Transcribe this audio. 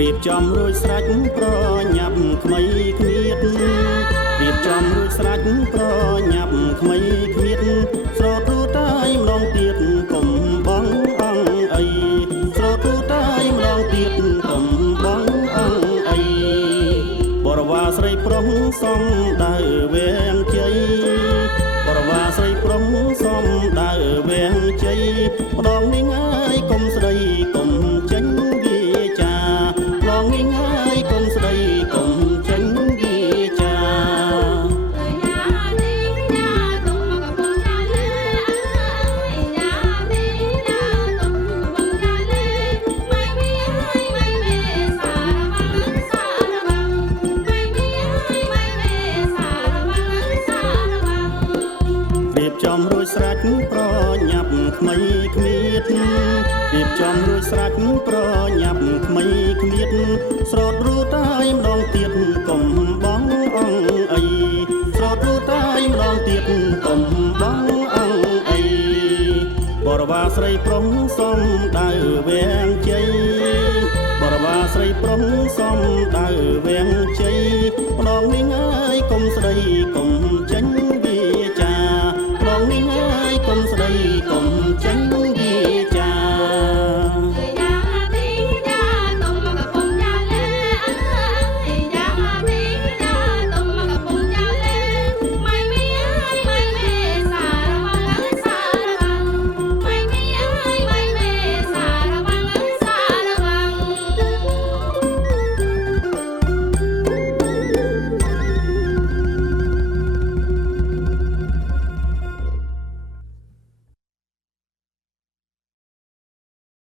រៀបចំរួចស្រេចប្រញាប់ក្មៃគ្មៀតរៀបចំរួចស្រេចប្រញាប់ក្មៃគ្មៀតស្រោតរួតែម្ដងទៀតកុំបងអង្គអីស្រោតរួតែម្ដងទៀតកុំបងអង្គអីបរវាស្រីប្រុសសំដៅវាងជ័យបរវាស្រីប្រុសសំដៅវាងជ័យម្ដងនេះហើយកុំស្ដីកុំចេញវាចាម្ដងនេះហើយកុំស្ដីកុំចេញវាចារៀបចំរួចស្រេចប្រញាប់ក្មៃគ្មៀតរៀបចំរួចស្រេចប្រញាប់ក្មៃគ្មៀតស្រោតរួតែម្ដងទៀតកុំបងអង្គអីស្រោតរួតែម្ដងទៀតកុំបងអង្គអីបរវាស្រីប្រុសសំដៅវាងជ័យបរវាស្រីប្រុសសំដៅវាងជ័យម្ដងនេះហើយកុំស្ដីកុំចេញ